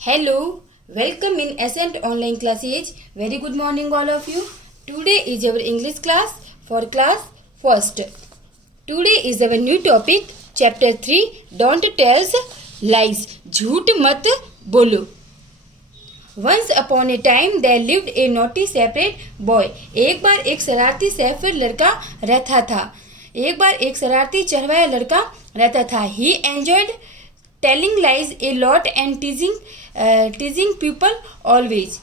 Hello, welcome in Ascent Online Classes. Very good morning all of you. Today is our English class for class first. Today is our new topic chapter 3 Don't Tell Lies. झूठ मत बोलो. Once upon a time there lived a naughty separate boy. एक बार एक शरारती separate लड़का रहता था. एक बार एक शरारती चरवाया लड़का रहता था. He enjoyed telling lies a lot and teasing people always.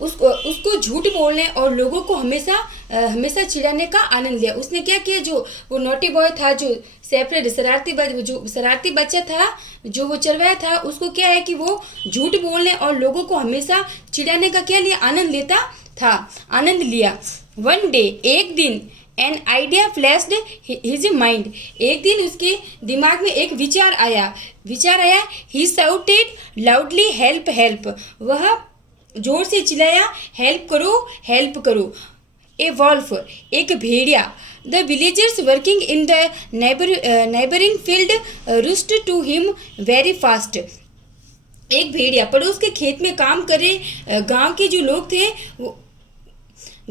उसको झूठ बोलने और लोगों को हमेशा चिढ़ाने का आनंद लिया. उसने क्या किया, जो वो नोटी बॉय था, जो सेपरेट शरारती बच्चा था, जो वो चरवाया था, उसको क्या है कि वो झूठ बोलने और लोगों को हमेशा चिढ़ाने का क्या लिया, आनंद लिया. वन डे, एक दिन, an idea flashed his mind. एक दिन उसके दिमाग में एक विचार आया. He shouted loudly help help. वह जोर से चिल्लाया, हेल्प करो. ए वॉल्फ, एक भेड़िया. The villagers working in the neighbouring field rushed to him very fast. एक भेड़िया पड़ोस के खेत में काम करे गांव के जो लोग थे,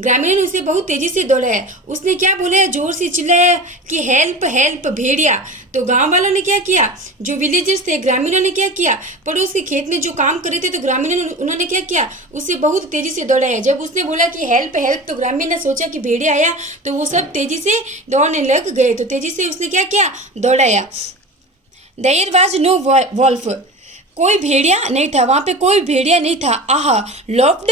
ग्रामीणों ने उसे बहुत तेजी से दौड़ाया. उसने क्या बोला, जोर से चिल्लाया कि हेल्प भेड़िया. तो गांव वालों ने क्या किया, जो विलेजर्स थे, ग्रामीणों ने क्या किया, पड़ोस के खेत में जो काम कर रहे थे, तो ग्रामीणों उन्होंने क्या किया, उसे बहुत तेजी से दौड़ाया. जब उसने बोला कि हेल्प, तो ग्रामीण ने सोचा कि भेड़िया आया, तो वो सब तेजी से दौड़ने लग गए. तो तेजी से उसने क्या किया, दौड़ाया. There was no wolf. कोई भेड़िया नहीं था, वहाँ पे कोई भेड़िया नहीं था. आहा, laughed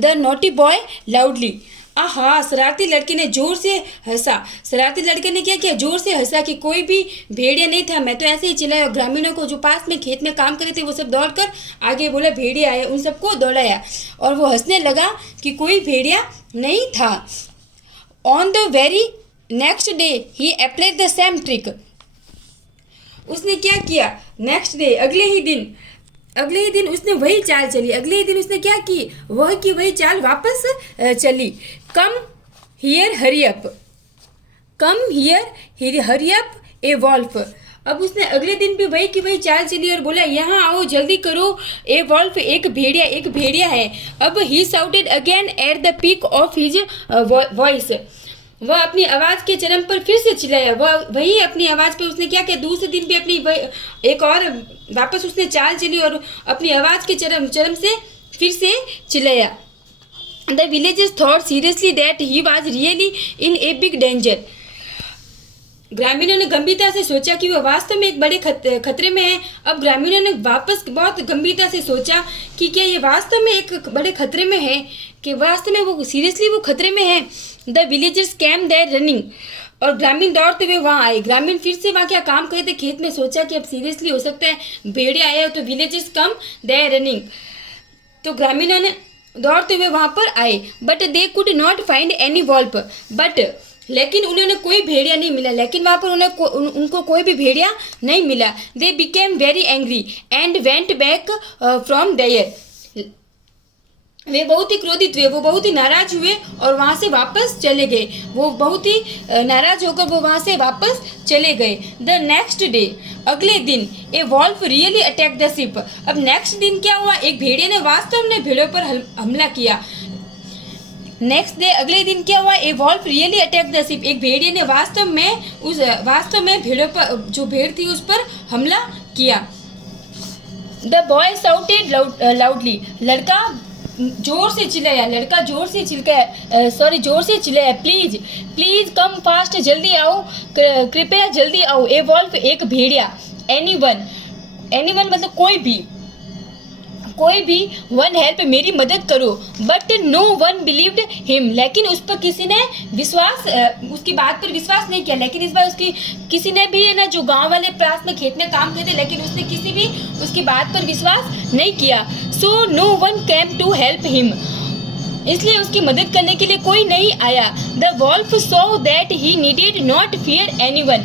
the naughty boy loudly. आहा, शरारती लड़के ने जोर से हंसा. शरारती लड़के ने क्या किया, जोर से हंसा कि कोई भी भेड़िया नहीं था, मैं तो ऐसे ही चिल्लाया. ग्रामीणों को जो पास में खेत में काम कर रहे थे, वो सब दौड़कर आगे बोला भेड़िया आया, उन सबको दौड़ाया. और वो हंसने लगा कि कोई भेड़िया नहीं था. On the very next day he applied the same trick. उसने क्या किया, नेक्स्ट डे, अगले ही दिन उसने वही चाल चली. अगले ही दिन उसने क्या की, वही चाल वापस चली. Come here hurry up a wolf. अब उसने अगले दिन भी वही चाल चली और बोला, यहाँ आओ, जल्दी करो, ए वॉल्फ, एक भेड़िया है. अब he shouted again at the peak of his voice. वह अपनी आवाज़ के चरम पर फिर से चिल्लाया. वही अपनी आवाज़ पे उसने क्या किया, दूसरे दिन भी अपनी एक और वापस उसने चाल चली और अपनी आवाज़ के चरम से फिर से चिल्लाया. The villagers thought seriously that he was really in a big danger. ग्रामीणों ने गंभीरता से सोचा कि वह वास्तव में एक बड़े खतरे में है. अब ग्रामीणों ने वापस बहुत गंभीरता से सोचा कि क्या ये वास्तव में एक बड़े खतरे में है, कि वास्तव में वो सीरियसली वो खतरे में है. The villagers came there running. और ग्रामीण दौड़ते हुए वहाँ आए. ग्रामीण फिर से वहाँ क्या काम करे थे, खेत में. सोचा कि अब सीरियसली हो सकता है भेड़िया आया हो, तो विलेजर्स कम देयर रनिंग. तो ग्रामीणों ने दौड़ते हुए वहाँ पर आए. But they could not find any wolf. लेकिन उन्होंने कोई भेड़िया नहीं मिला. लेकिन वहाँ पर उनको कोई भी भेड़िया नहीं मिला. They became very angry and went back from there. वे बहुत ही क्रोधित हुए, वो बहुत ही नाराज हुए और वहाँ से वापस चले गए. वो बहुत ही नाराज होकर वो वहाँ से वापस चले गए. द नेक्स्ट डे, अगले दिन, a wolf really attack the sheep. अब नेक्स्ट दिन क्या हुआ, एक भेड़िया ने वास्तव में भेड़ों पर हमला किया. नेक्स्ट डे, अगले दिन क्या हुआ, a wolf really attack the sheep. एक भेड़िया ने वास्तव में भेड़ों पर, जो भेड़ थी, उस पर हमला किया. The boy shouted loudly. लड़का जोर से चिल्लाया, प्लीज कम फास्ट, जल्दी आओ, कृपया जल्दी आओ. ए वॉल्फ, एक भेड़िया. एनीवन मतलब कोई भी. वन हेल्प, मेरी मदद करो. But no one believed him. लेकिन उस पर किसी ने उसकी बात पर विश्वास नहीं किया. लेकिन इस बार किसी ने भी, है ना, जो गांव वाले पास में खेत में काम करते, लेकिन उसने किसी भी उसकी बात पर विश्वास नहीं किया. So no one came to help him. इसलिए उसकी मदद करने के लिए कोई नहीं आया. The wolf saw that he needed not fear anyone.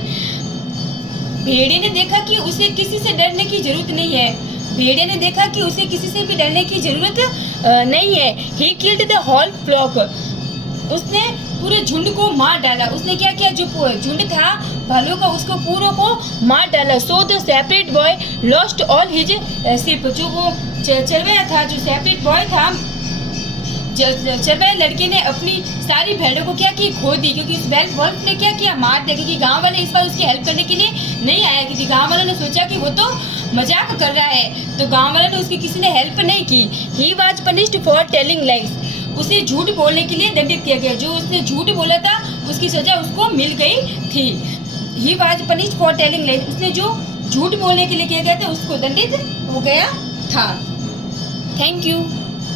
भेड़िए ने देखा कि उसे किसी से डरने की जरूरत नहीं है. नहीं है. He killed the whole flock. उसने पूरे झुंड को मार डाला। उसने क्या किया, जो झुंड था भालू का उसको पूरों को मार डाला। So the separate boy lost all his ship. जो वो चरवाहा था, जो सेपरेट बॉय था, चरवाहे लड़के ने अपनी सारी भेड़ों को क्या की, खो दी। क्योंकि उस वॉल्फ ने क्या किया, मार दिया। क्योंकि गांव वाले इस बार उसकी हेल्प करने के लिए नहीं आया, क्योंकि गांव वालों ने सोचा कि वो तो मजाक कर रहा है, तो गांव वालों ने उसकी किसी ने हेल्प नहीं की। He was punished for telling lies. उसे झूठ बोलने के लिए दंडित किया गया। जो उसने झूठ बोला था उसकी सजा उसको मिल गई थी। He was punished for telling lies. उसने जो झूठ बोलने के लिए किया गया था उसको दंडित हो गया था। Thank you.